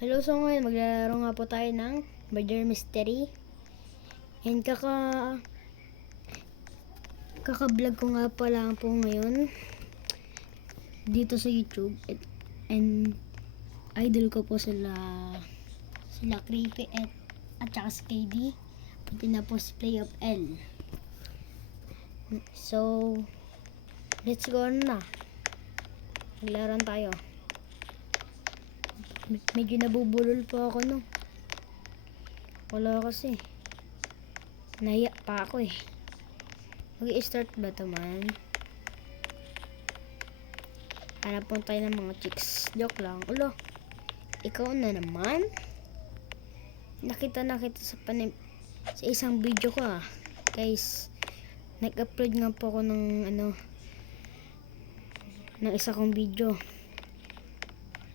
Hello, so ngayon maglalaro nga po tayo ng Murder Mystery. And kaka-vlog ko nga pala po ngayon dito sa YouTube. And idol ko po sila Creepy at saka si KD. Pati na po si Play of L. So, let's go na. Maglaran tayo. Medyo nabubulol po ako, no. Wala kasi. Nahiya pa ako eh. Mag-i-start ba ito, man? Hanap po tayo ng mga chicks. Joke lang. Ulo, ikaw na naman. Nakita sa isang video ko guys. Nag-upload nga po ako ng ng isa kong video.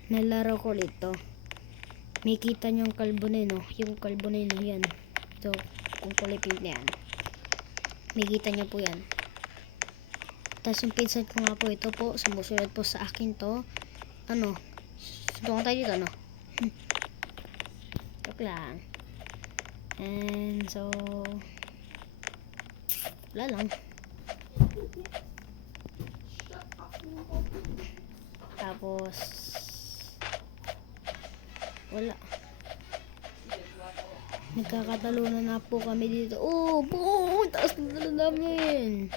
Nalaro ko dito. May kita nyo yung kalboneno. Yung kalboneno yan. Ito, kung kulay pink na yan. May kita nyo po yan. Tapos yung pinsan ko nga po ito po. Sumusunod po sa akin to. Suntukan tayo dito, Joke lang. And so, wala lang. Tapos wala. Nagkakatalunan na po kami dito. Oh, boom! Taas na talo namin.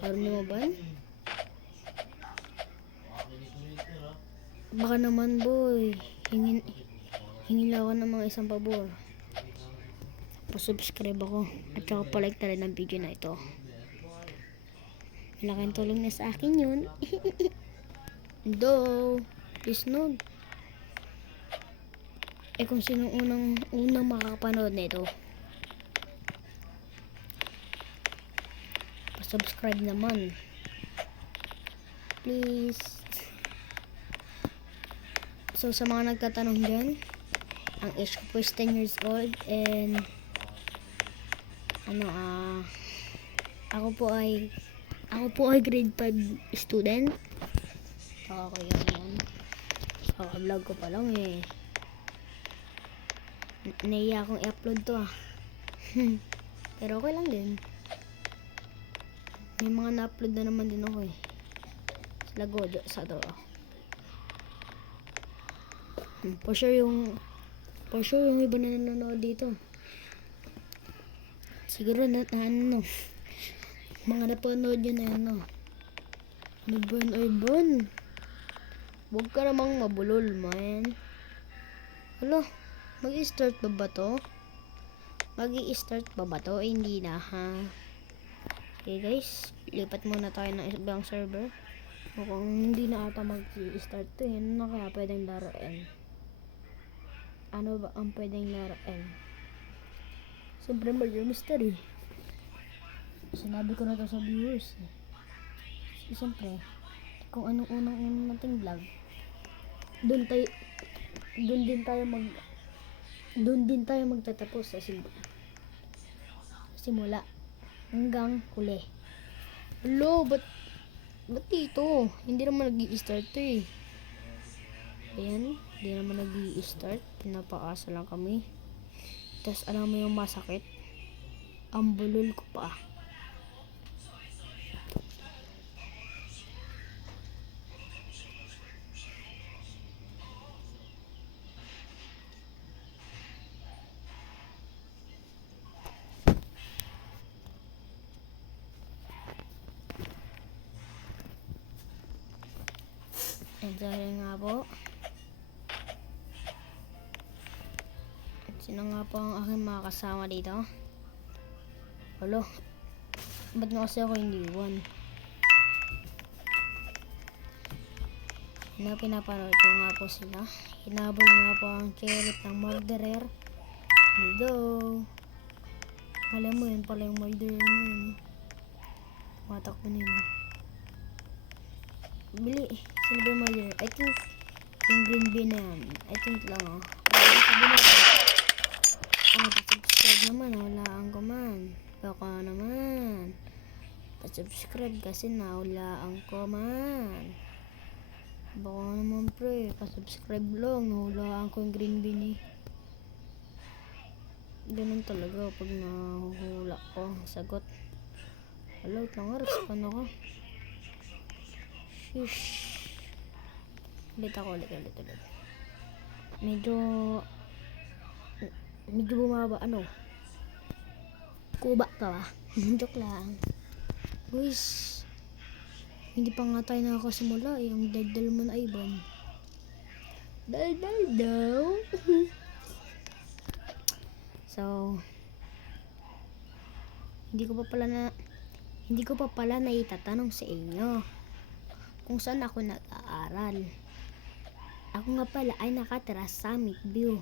Karoon mo ba? Baka naman, boy. Hingin lang ako ng mga isang pabor. Pa-subscribe ako. At saka pa-like na rin ang video na ito. Malaking tulong na sa akin yun. Do. Please no. Kung sino unang makakapanood nito, pa-subscribe naman. Please. So, sa mga nagtatanong dyan, ang age ko po is 10 years old and ako po ay grade 5 student. Ako yan. Vlog ko pa lang eh. Naiya akong i-upload to Pero okay lang din. May mga na-upload na naman din ako eh. Sila Gojo sa to. For sure yung iba na nanonood dito. Siguro mga napanood yun na Urban. Huwag ka namang mabulol, man. Hala, mag-i-start ba ba to? Hindi na, ha? Okay, guys. Lipat muna tayo ng ibang server. Mukhang hindi na ata mag-i-start to. Ano na kaya pwedeng laruin? Ano ba ang pwedeng laruin? Siyempre, Murder Mystery. Sinabi ko na to sa viewers. Siyempre, kung anong unang nating vlog, doon din tayo magtatapos sa simula hanggang huli. Hello, ba't dito? Hindi naman nag-i-start to eh. Ayan, hindi naman nag-i-start. Pinapaasa lang kami. Tapos alam mo yung masakit? Ang bulol ko pa. And dahil nga po, sino nga po ang aking mga kasama dito? Hello, ba't nga kasi ako hindi iwan? Pinapanood ko nga po sila. Hinabol nga po ang carrot ng murderer. Hello. Alam mo yun pala yung murderer na yun. Matakbo nila. Bili. Sino ba yung murderer? I think yung green bean na yan. I think lang pa-subscribe naman. Walaan ko man. Baka naman. Pa-subscribe kasi nawalaan ko man. Baka naman pre, pa-subscribe lang. Nahulaan ko yung green bean eh. Ganun talaga pag nahuhula ko ang sagot. Hello, tanga, respawn ako. Sheesh. Ulit. Medyo bumaba, kuba ka ba? Joke lang. Guys, hindi pa nga tayo nakakasimula eh. Ang daldal mo na, Ivan. Daldal daw. So, hindi ko pa pala naitatanong sa inyo kung saan ako nag-aaral. Ako nga pala ay nakatira sa Summit View,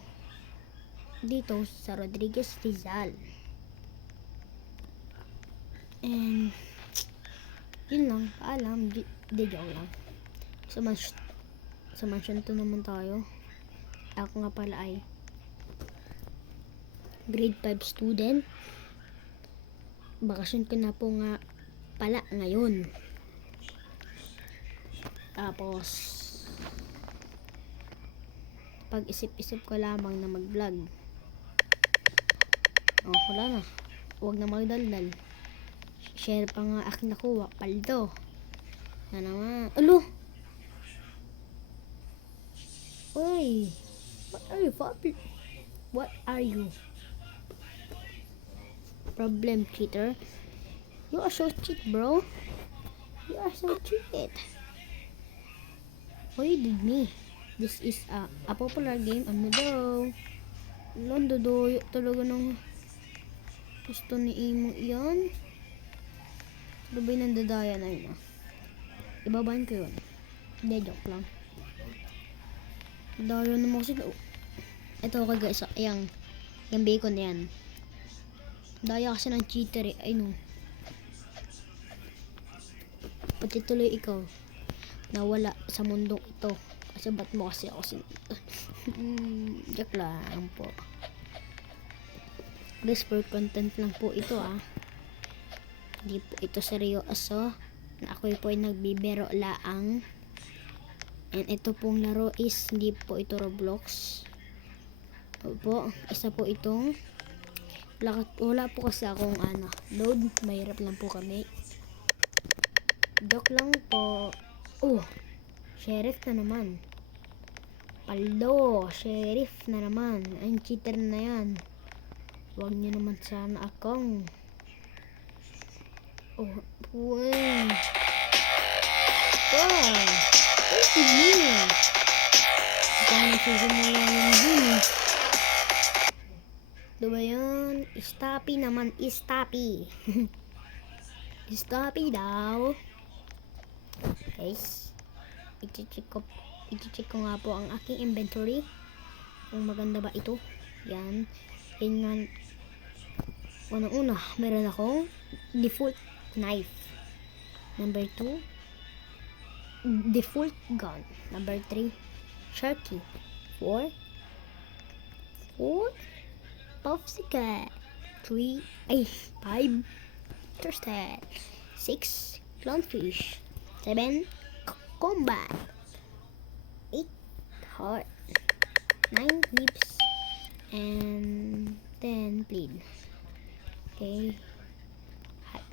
dito sa Rodriguez Rizal. And yun lang, paalam. Di joke lang. Sa mansion to naman tayo. Ako nga pala ay grade 5 student. Bakasyon ko na po nga pala ngayon. Tapos pag-isip-isip ko lamang na mag-vlog. Wala na. Huwag na magdaldal. Share pa nga aking nakuha. Paldo. Na naman. Alo! Uy! What are you, Fabi? What are you? Problem cheater. You are so cheat, bro. You are so cheat. Why you did me? This is a popular game. Ano daw? Londo daw. Talaga nang gusto ni Imo yan. Ano ba yung nandadaya na yun? Ibabahin ko yun. Hindi, joke lang. Daya naman kasi. Ito okay guys. Yung bacon na yan. Daya kasi ng cheater eh. Ay no. Pati tuloy ikaw nawala sa mundong ito. Kasi ba't mo kasi ako joke lang po. Guys, for content lang po ito Hindi po ito seryoso. Na ako po ay nagbibiro laang. And ito pong laro is hindi po ito Roblox. Opo, isa po itong wala po kasi akong load. Mahirap lang po kami. Joke lang po. Sheriff na naman. Paldo, sheriff na naman. Ang cheater na yan. Huwag niyo naman sana akong puwing. Thank you. Ito ang nagsisimula yung din. Diba yun? Stoppy naman. Stoppy. Stoppy daw. Guys, i-check ko nga po ang aking inventory kung maganda ba ito. Yan nga. Unang-una, meron akong default knife. Number 2, default gun. Number 3, sharky. 4, popsicle. 5, toasted. 6, clownfish. 7, combat. 8, heart. 9, hips. And 10, bleed. Okay.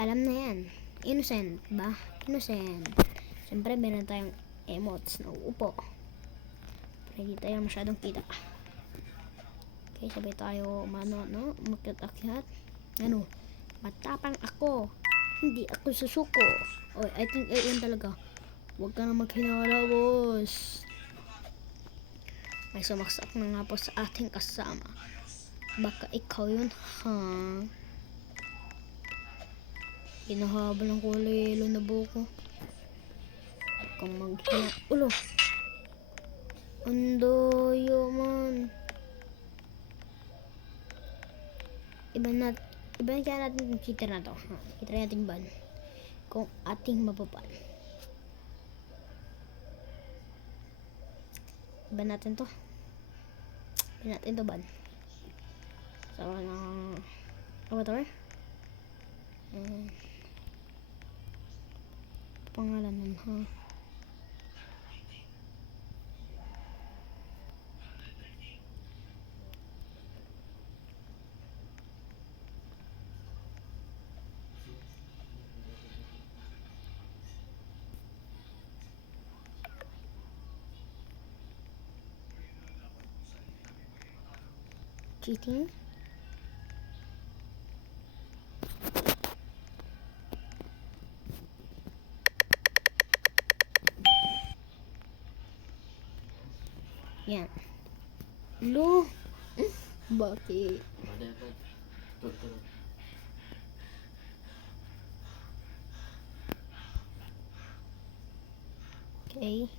Alam na yan. Innocent ba? Innocent. Siyempre, meron tayong emotes na uupo. Pero hindi tayo masyadong kita. Okay, sabay tayo magkatakyat. Matapang ako. Hindi ako susuko. I think yun talaga. Huwag ka na maghinala, boss. May sumaksak na nga po sa ating kasama. Baka ikaw yun, Hinahabol ng kulay na buko. Kung maghinala. Andoyo man. Iban kaya natin yung cheater na to. Itry natin ban. Kung ating mapapan. Ban natin to. Ban. So, avatar. Pangalan nun, cheating. Yan. Lo. Bakit? Okay.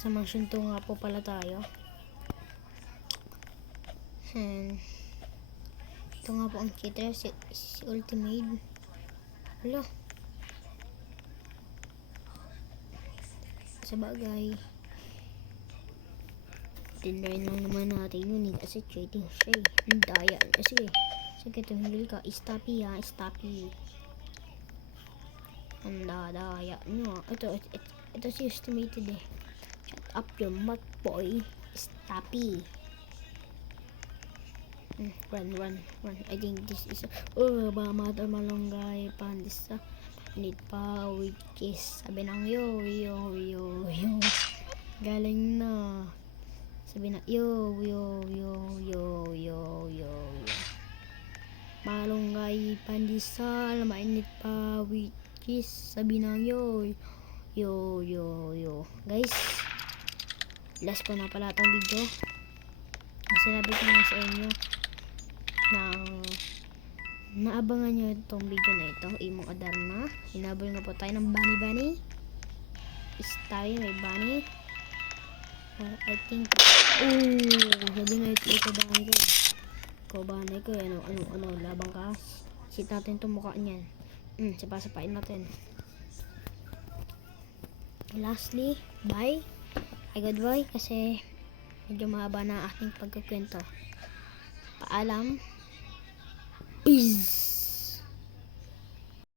Sa mansion 2 nga po pala tayo. And ito nga po ang cheater, si Ultimate. Wala. Sa bagay, tinry lang naman natin yun kasi cheating siya eh. Ang daya kasi eh. Sige, tumigil ka. Stoppy ha, stoppy. Ang daya nyo. Ito si estimated eh. Shut up your mouth, boy. Stoppy. Run. I think this is ba mother malunggay pandisa. Need pa with kiss. Sabi ng yo. Galing na. Sabi na yo. Malunggay pandesal, mainit pa with kiss. Sabi ng yo. Guys, last ko na pala itong video. Sinabi ko na sa inyo na naabangan nyo itong video na ito. Imong Adarna. Hinabol nga po tayo ng bunny. Is tayo may bunny. I think sabi nga ito bunny ko. Ikaw bunny ko. Ano, labang ka. Sit natin itong mukha niyan. Sapain natin. Lastly, bye. Goodbye kasi medyo mahaba na aking pagkukwento. Paalam. Peace.